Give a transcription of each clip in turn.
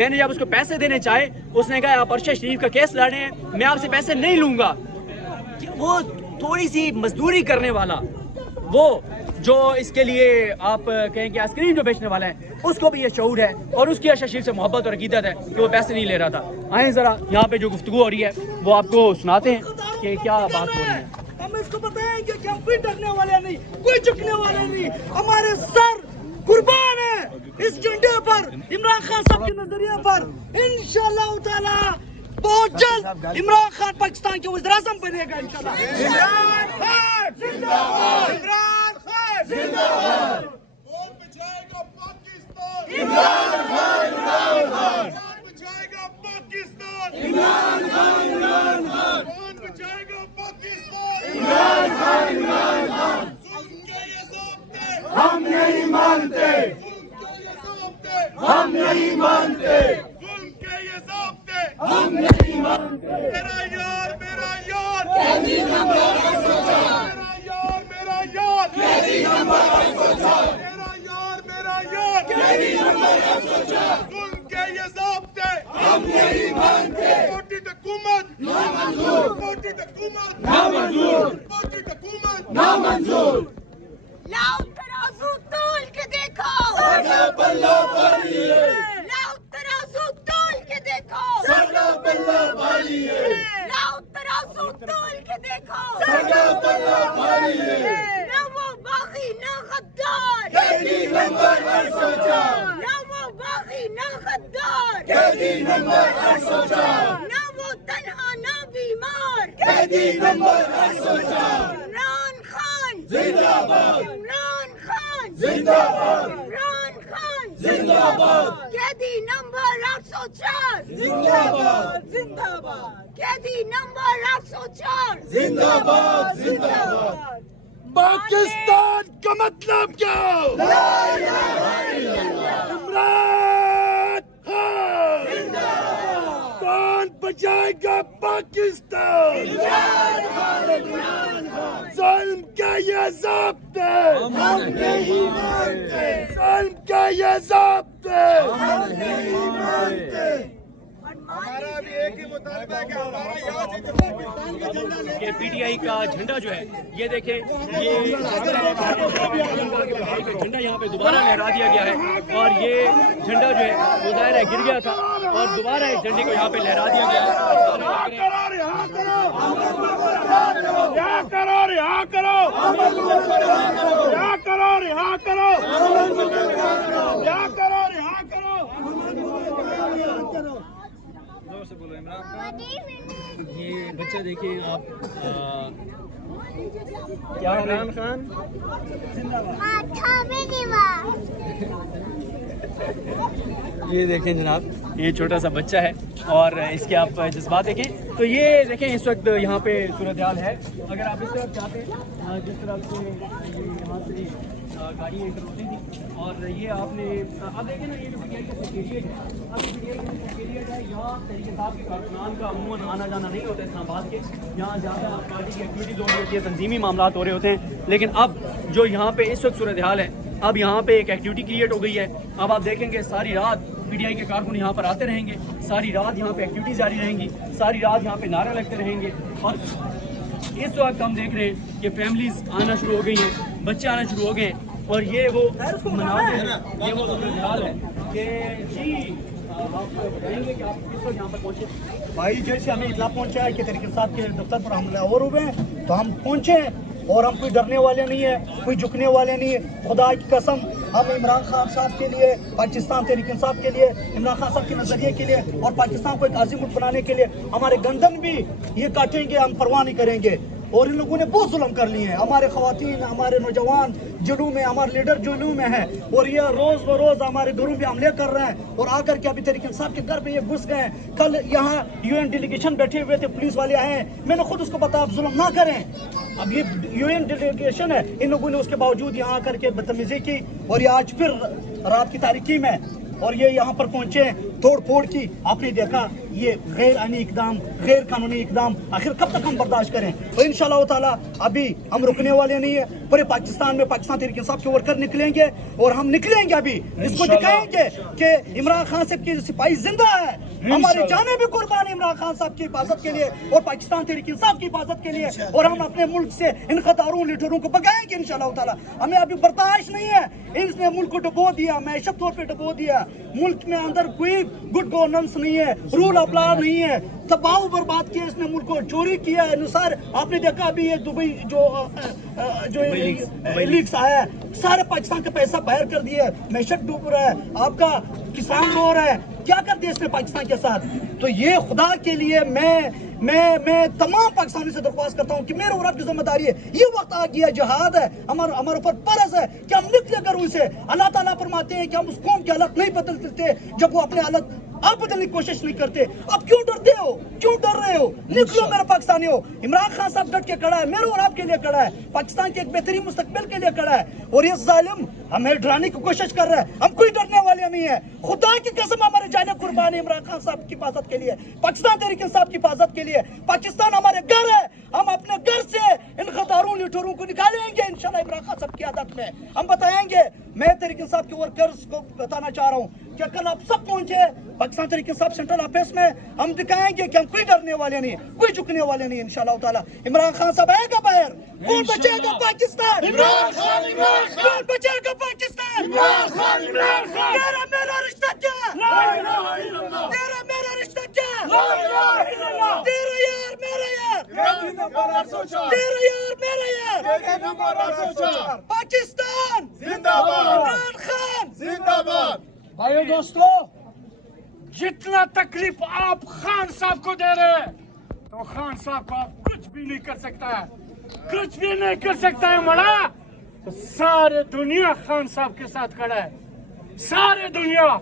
میں نے جب اس کو پیسے دینے چاہے اس نے کہا آپ ارشد شریف کا کیس لڑے ہیں، میں آپ سے پیسے نہیں لوں گا. وہ تھوڑی سی مزدوری کرنے والا، وہ جو اس کے لیے آپ کہیں کہ آئس کریم جو بیچنے والا ہے، اس کو بھی یہ شعور ہے اور اس کی ارشد شریف سے محبت اور عقیدت ہے کہ وہ پیسے نہیں لے رہا تھا. آئیں ذرا یہاں پہ جو گفتگو ہو رہی ہے وہ آپ کو سناتے ہیں کہ کیا بات ہو رہی ہے. ہم اس کو بتائیں گے کہ ہم کوئی ڈرنے والے نہیں، کوئی جھکنے والے نہیں. ہمارے سر قربان ہے اس جھنڈے پر، عمران خان صاحب کے نظریے پر. انشاءاللہ تعالی بہت جلد عمران خان پاکستان کے وزیر اعظم بنے گا انشاءاللہ. عمران خان زندہ باد، عمران خان زندہ باد. کون بچائے گا پاکستان؟ عمران خان، عمران خان. کون بچائے گا پاکستان؟ عمران خان، عمران خان. کون بچائے گا پاکستان؟ عمران خان، عمران خان. ظلم کے یہ ضابطے ہم نہیں مانتے، ظلم کے یہ ضابطے ہم نہیں مانتے، ظلم کے یہ ضابطے. ہم نہیں مانتے. میرا یار، میرا یار، قیدی نمبر 804، میرا یار، میرا یار، قیدی نمبر 804، میرا یار، میرا یار. قیدی نمبر 804. ظلم کے یہ ضابطے ہم نہیں مانتے. موٹی حکومت نامنظور، موٹی حکومت نامنظور، موٹی حکومت نامنظور. لاؤ ترازو تول کے دیکھو، سردا پلہ بھاری ہے، لاؤ ترازو تول کے دیکھو، سردا پلہ بھاری ہے، لاؤ ترازو تول کے دیکھو. سردا پلہ بھاری ہے. نہ وہ باغی نہ غدار، قیدی نمبر 804، نہ وہ باغی نہ غدار، قیدی نمبر 804، نہ وہ تنہا نہ بیمار. قیدی نمبر 804. عمران خان زندہ باد، عمران خان زندہ باد، عمران خان زندہ باد، قیدی نمبر 804 زندہ باد، زندہ باد. قیدی نمبر 804 زندہ باد، زندہ باد. پاکستان کا مطلب کیا؟ لا الہ الا اللہ. عمران خان. کون بچائے گا پاکستان؟ عمران خان، عمران خان. ظلم کا یہ ضابطے ہم نہیں مانتے، ظلم کا یہ ضابطے. ہم نہیں مانتے. ہمارا بھی ایک ہی مطالبہ ہے کہ ہمارا یہاں سے جو پاکستان کا جھنڈا لے کہ پی ٹی آئی کا جھنڈا جو ہے یہ دیکھیں یہ جھنڈا یہاں پہ دوبارہ لہرا دیا گیا ہے اور یہ جھنڈا جو ہے وہ ظاہر ہے گر گیا تھا اور دوبارہ اس جھنڈے کو یہاں پہ لہرا دیا گیا ہے. رہا کرو، رہا کرو، رہا کرو، رہا کرو، رہا کرو، رہا کرو، رہا کرو. یہ بچہ دیکھیں آپ کیا عمران خان یہ دیکھیں جناب یہ چھوٹا سا بچہ ہے اور اس کے آپ جذبات دیکھیں تو یہ دیکھیں اس وقت یہاں پہ صورتحال ہے. اگر آپ اس طرف چاہتے ہیں جس طرح سے یہاں سے گاڑی انٹر ہوتی تھی اور یہ آپ نے اب دیکھیں نا یہ جو پی ٹی آئی کا سیکریٹریٹ ہے، اب پی ٹی آئی کا سیکریٹریٹ ہے یہاں تحریک انصاف کے کارکنان کا عموماً آنا جانا نہیں ہوتا اسلام آباد کے. یہاں زیادہ پارٹی کی ایکٹیویٹیز ہو رہی ہوتی ہے، تنظیمی معاملات ہو رہے ہوتے ہیں. لیکن اب جو یہاں پہ اس وقت صورتحال ہے، اب یہاں پہ ایک ایکٹیویٹی کریٹ ہو گئی ہے. اب آپ دیکھیں گے ساری رات پی ٹی آئی کے کارکن یہاں پر آتے رہیں گے، ساری رات یہاں پہ ایکٹیویٹیز جاری رہیں گی، ساری رات یہاں پہ نعرے لگتے رہیں گے. اور اس وقت ہم دیکھ رہے ہیں کہ فیملیز آنا شروع ہو گئی ہیں، بچے آنا شروع ہو گئے ہیں اور یہ وہ مناظر ہے، یہ وہ صورتحال ہے کہ جی آپ بتائیں گے کہ آپ کس وقت یہاں پر پہنچے؟ بھائی جیسے ہمیں اطلاع پہنچا ہے کہ تحریک انصاف کے دفتر پر حملہ آور ہوئے ہیں تو ہم پہنچے ہیں اور ہم کوئی ڈرنے والے نہیں ہیں، کوئی جھکنے والے نہیں ہیں. خدا کی قسم ہم عمران خان صاحب کے لیے، پاکستان تحریک انصاف کے لیے، عمران خان صاحب کے نظریے کے لیے اور پاکستان کو ایک عظیم ملک بنانے کے لیے ہمارے گندن بھی یہ کاٹیں گے، ہم پرواہ نہیں کریں گے. اور ان لوگوں نے بہت ظلم کر لیے ہیں. ہمارے خواتین، ہمارے نوجوان جیلوں میں، ہمارے لیڈر جیلوں میں ہیں اور یہ روز بروز ہمارے گھروں پہ حملے کر رہے ہیں اور آ کر کے ابھی تحریک انصاف کے گھر پہ یہ گھس گئے ہیں. کل یہاں یو این ڈیلیگیشن بیٹھے ہوئے تھے، پولیس والے آئے ہیں. میں نے خود اس کو بتایا آپ ظلم نہ کریں. اب یہ یو این ڈیلیگیشن ہے، ان لوگوں نے اس کے باوجود یہاں آ کر کے بدتمیزی کی اور یہ آج پھر رات کی تاریکی میں اور یہ یہاں پر پہنچے ہیں توڑ پھوڑ کی. آپ نے دیکھا ये गैर आईनी इकदाम, गैर कानूनी इकदाम आखिर कब तक हम बर्दाश्त करें? तो इंशाल्लाह ताला अभी हम रुकने वाले नहीं है। पूरे पाकिस्तान में पाकिस्तान तहरीक इंसाफ के वर्कर निकलेंगे और हम निकलेंगे अभी, इसको दिखाएंगे कि इमरान खान साहब की सिपाही जिंदा है, हमारी जानें भी कुर्बान है इमरान खान साहब की हिफाजत के लिए और पाकिस्तान तहरीक इंसाफ की हिफाजत के लिए, और हम अपने मुल्क से इन खतारों लीडरों को भगाएंगे इंशाल्लाह ताला। हमें अभी बर्दाश्त नहीं है, इसने मुल्क को डुबो दिया, मैशत तौर पे डुबो दिया, मुल्क में अंदर कोई गुड गवर्नेंस नहीं है, रूल ऑफ लॉ नहीं है, तबाह बर्बाद किया इसने मुल्क को, चोरी किया है। अनुसार आपने देखा अभी ये दुबई जो लीक्स आया है, सारे पाकिस्तान का पैसा बाहर कर दिया है, मैशत डूब रहा है, आपका किसान रो रहा है, क्या कर दिया इसने पाकिस्तान के साथ? तो ये खुदा के लिए मैं तमाम पाकिस्तानी से दरख्वास्त करता हूँ कि मेरे और आपकी जिम्मेदारी है, ये वक्त आ गया, जिहाद है, हमारे ऊपर फर्ज है कि हम निकले घरों से। अल्लाह ताला फरमाते हैं कि हम उस कौम की हालत नहीं बदल सकते जब वो अपने हालत आप बदलने की कोशिश नहीं करते। अब क्यों डरते हो, क्यों डर रहे हो? निकलो मेरे पाकिस्तानी हो। इमरान खान साहब डट के खड़ा है, मेरे और आपके लिए खड़ा है, पाकिस्तान के एक बेहतरीन मुस्तकबिल के लिए खड़ा है, और ये जालिम हमें डराने की कोशिश कर रहा है। हम कोई डरने वाले नहीं है, खुदा की कसम हमारे जाने कुर्बान है इमरान खान साहब की हिफाजत के लिए, पाकिस्तान तहरीक इंसाफ की हिफाजत के लिए। पाकिस्तान हमारे घर है, हम अपने घर से इन खतारों लीडरों को निकालेंगे इंशाल्लाह इमरान खान साहब की आदत में हम बताएंगे। मैं तहरीक इंसाफ के वर्कर्स को बताना चाह रहा हूँ कि कल आप सब पहुंचे पाकिस्तान तहरीक इंसाफ सेंट्रल ऑफिस में, हम दिखाएंगे कि हम कोई डरने वाले नहीं, कोई झुकने वाले नहीं इंशाल्लाह ताला। इमरान खान साहब आएगा बाहर, कौन बचेगा पाकिस्तान? इमरान खान, इमरान खान। कौन बचेगा पाकिस्तान? इमरान खान, इमरान खान। तेरा मेरा रिश्ता क्या? ला इलाहा इल्लल्लाह। तेरा मेरा रिश्ता क्या? ला इलाहा इल्लल्लाह। तेरा यार मेरा यार, नंबर 804, तेरा यार मेरा यार, नंबर 804। पाकिस्तान जिंदाबाद, इमरान खान जिंदाबाद। भाइयों दोस्तों, जितना तकलीफ आप खान साहब को दे रहे हैं, तो खान साहब को आप कुछ भी नहीं कर सकता है, कुछ भी नहीं कर सकता है मड़ा। तो सारे दुनिया खान साहब के साथ खड़ा है, सारे दुनिया।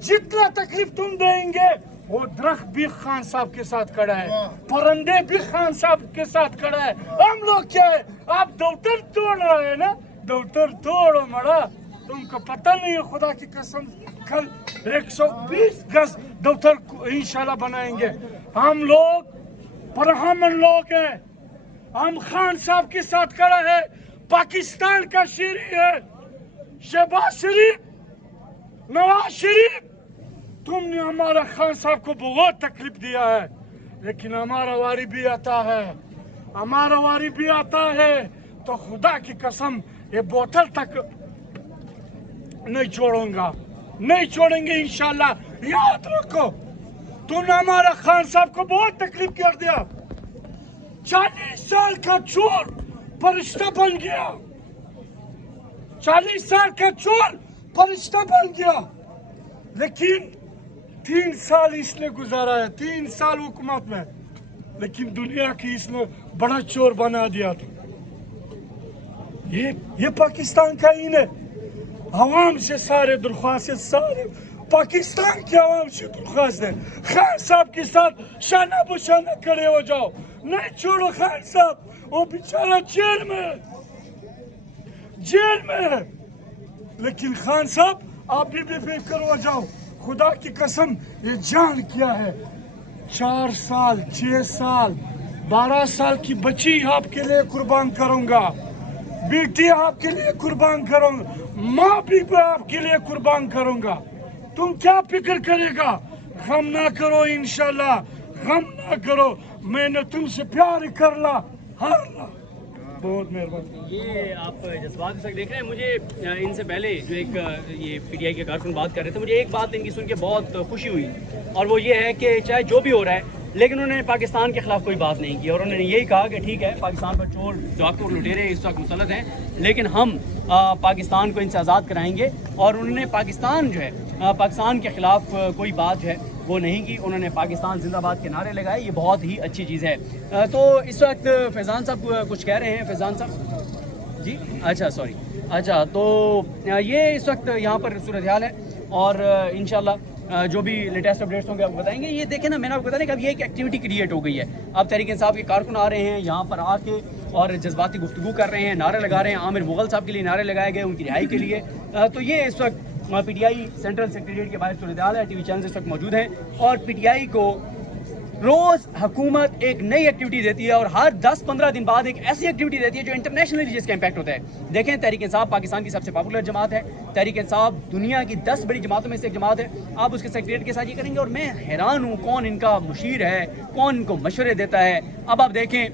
जितना तकलीफ तुम देंगे वो दरख्त भी खान साहब के साथ खड़ा है, परिंदे भी खान साहब के साथ खड़ा है। हम लोग क्या है, आप दौतर तोड़ रहे हैं ना, दौतर तोड़ो मड़ा, तुमको पता नहीं है। खुदा की कसम कल 120 गज दौतर इंशाल्लाह बनाएंगे। हम लोग परहमन लोग हैं, हम खान साहब के साथ खड़ा है। पाकिस्तान का शेरी है शहबाज शरीफ, नवाज शरीफ, तुमने हमारा खान साहब को बहुत तकलीफ दिया है, लेकिन हमारा वारी भी आता है, हमारा वारी भी आता है। तो खुदा की कसम ये बोतल तक नहीं छोड़ूंगा, नहीं छोड़ेंगे इंशाल्लाह। याद रखो, तुमने हमारा खान साहब को बहुत तकलीफ कर दिया। 40 साल का चोर फरिश्ता बन गया, 40 साल का चोर फरिश्ता बन गया, लेकिन 3 साल इसने गुजारा है, 3 साल हुकूमत में, लेकिन दुनिया की इसने बड़ा चोर बना दिया था। ये पाकिस्तान का ही है। आवाम से सारे दरख्वास्त है, सारे पाकिस्तान की आवाम से दरख्वास्त है, खान साहब के साथ शाना बशाना खड़े हो जाओ, नहीं छोड़ो खान साहब, वो बेचारा जेल में, जेल में है। लेकिन खान साहब आप भी बेफिक्र हो जाओ, खुदा की कसम ये जान किया है, 4 साल 6 साल 12 साल की बच्ची आपके लिए कुर्बान करूंगा, बेटी आपके लिए कुर्बान करूंगा, माँ भी आपके लिए कुर्बान करूंगा। तुम क्या फिक्र करेगा? गम ना करो इंशाल्लाह, गम ना करो, मैंने तुमसे प्यार करला हरला। बहुत मेहरबानी। ये आप जज्बात से देख रहे हैं। मुझे इनसे पहले जो एक ये पीटीआई के कारकुन बात कर रहे थे, मुझे एक बात इनकी सुन के बहुत खुशी हुई, और वो ये है कि चाहे जो भी हो रहा है, लेकिन उन्होंने पाकिस्तान के खिलाफ कोई बात नहीं की, और उन्होंने यही कहा कि ठीक है पाकिस्तान पर चोर डाकू लुटेरे इस वक्त मुसल्लत हैं, लेकिन हम पाकिस्तान को इनसे आज़ाद कराएंगे। और उन्होंने पाकिस्तान जो है, पाकिस्तान के खिलाफ कोई बात जो है वो नहीं की, उन्होंने पाकिस्तान जिंदाबाद के नारे लगाए, ये बहुत ही अच्छी चीज़ है। तो इस वक्त फैज़ान साहब कुछ कह रहे हैं। फैज़ान साहब जी, अच्छा सॉरी, अच्छा, तो ये इस वक्त यहाँ पर सूरत हाल है, और इंशाल्लाह जो भी लेटेस्ट अपडेट्स होंगे आपको बताएंगे। ये देखें ना, मैंने आपको बताया कि अब ये एक एक्टिविटी क्रिएट हो गई है, अब तहरीक इंसाफ के कारकुन आ रहे हैं यहाँ पर आके और जज्बाती गुफ्तगू कर रहे हैं, नारे लगा रहे हैं। आमिर मुगल साहब के लिए नारे लगाए गए उनकी रिहाई के लिए। तो ये इस वक्त PTI सेंट्रल सेक्रेटरीट के बाहर सूरत हाल है, TV चैनल इस वक्त मौजूद हैं और PTI को रोज़ हुकूमत एक नई एक्टिविटी देती है और हर 10-15 दिन बाद एक ऐसी एक्टिविटी देती है जो इंटरनेशनली जिसका इंपैक्ट होता है। देखें, तहरीक इंसाफ पाकिस्तान की सबसे पॉपुलर जमात है, तहरीक इंसाफ दुनिया की 10 बड़ी जमातों में से एक जमात है। आप उसके सेक्रेटरीट के साथ ये करेंगे और मैं हैरान हूँ कौन इनका मुशीर है, कौन इनको मशवरे देता है। अब आप देखें,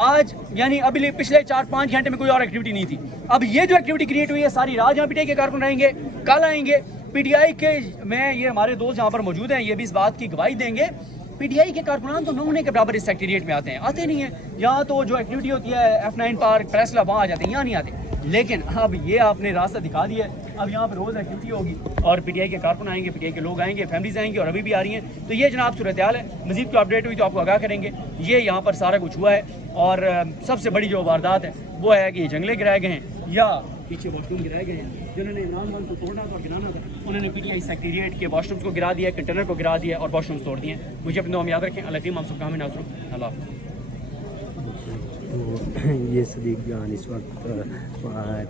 आज यानी अभी पिछले 4-5 घंटे में कोई और एक्टिविटी नहीं थी, अब ये जो एक्टिविटी क्रिएट हुई है सारी रात यहाँ PTI के कारकुन रहेंगे, कल आएंगे PTI के में ये हमारे दोस्त यहाँ पर मौजूद हैं, ये भी इस बात की गवाही देंगे PTI के कारकुनान तो नमूने के बराबर इस सेक्रेटरीट में आते हैं, आते नहीं हैं। यहाँ तो जो एक्टिविटी होती है F9 पार्क, प्रेस क्लब, वहाँ आ जाते हैं, यहाँ नहीं आते। लेकिन अब ये आपने रास्ता दिखा दिया है, अब यहाँ पर रोज़ एक्टिविटी होगी और PTI के कारकुन आएंगे, PTI के लोग आएंगे, फैमिलीज आएंगी और अभी भी आ रही हैं। तो ये जनाब सूरत हाल है। मज़ीद कोई अपडेट हुई तो आपको आगाह करेंगे। ये यहाँ पर सारा कुछ हुआ है और सबसे बड़ी जो वारदात है वो है कि जंगले गिराए गए हैं या पीछे वॉशरूम गिराए गए हैं। जिन्होंने इमरान खान को तोड़ना था और गिराना था, उन्होंने PTI सेक्रेटरीट के वॉशरूम्स को गिरा दिया, कंटेनर को गिरा दिया और वॉशरूम्स तोड़ दिए। मुझे अपने नाम याद रखें। अल्लाह हम सब काम नाज़रों अल्लाह। तो ये सदीक जान इस वक्त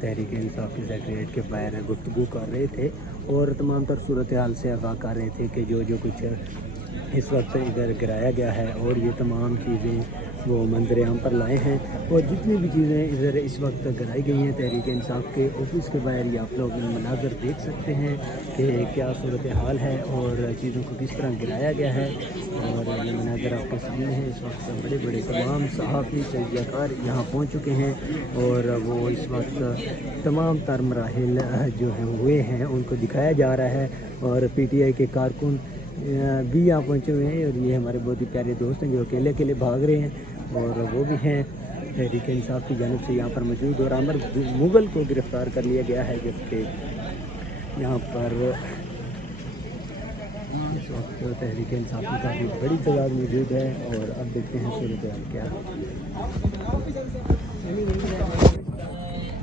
तहरीक इंसाफ के सेक्रेटरीट के बाहर गुफ्तगू कर रहे थे और तमाम तर सूरत हाल से आगाह कर रहे थे कि जो कुछ इस वक्त इधर गिराया गया है और ये तमाम चीज़ें वो मंजर आम पर लाए हैं और जितनी भी चीज़ें इधर इस वक्त गिराई गई हैं तहरीक इंसाफ के ऑफिस के बाहर, ये आप लोग मनाज़र देख सकते हैं कि क्या सूरत हाल है और चीज़ों को किस तरह गिराया गया है। और ये मनाज़र आपके सामने है। इस वक्त बड़े बड़े तमाम सहाफ़ी तजज़ियाकार यहाँ पहुँच चुके हैं और वो इस वक्त तमाम तर मराहिल जो हैं हुए हैं उनको दिखाया जा रहा है और PTI के कारकुन भी यहाँ पहुँचे हुए हैं और ये हमारे बहुत ही प्यारे दोस्त हैं जो अकेले अकेले भाग रहे हैं और वो भी हैं तहरीक इंसाफ की जानिब से यहाँ पर मौजूद। और आमर मुग़ल को गिरफ़्तार कर लिया गया है जबकि यहाँ पर इस वक्त तहरीक इंसाफ की काफ़ी बड़ी तादाद मौजूद है। और अब देखते हैं सूरत हाल क्या।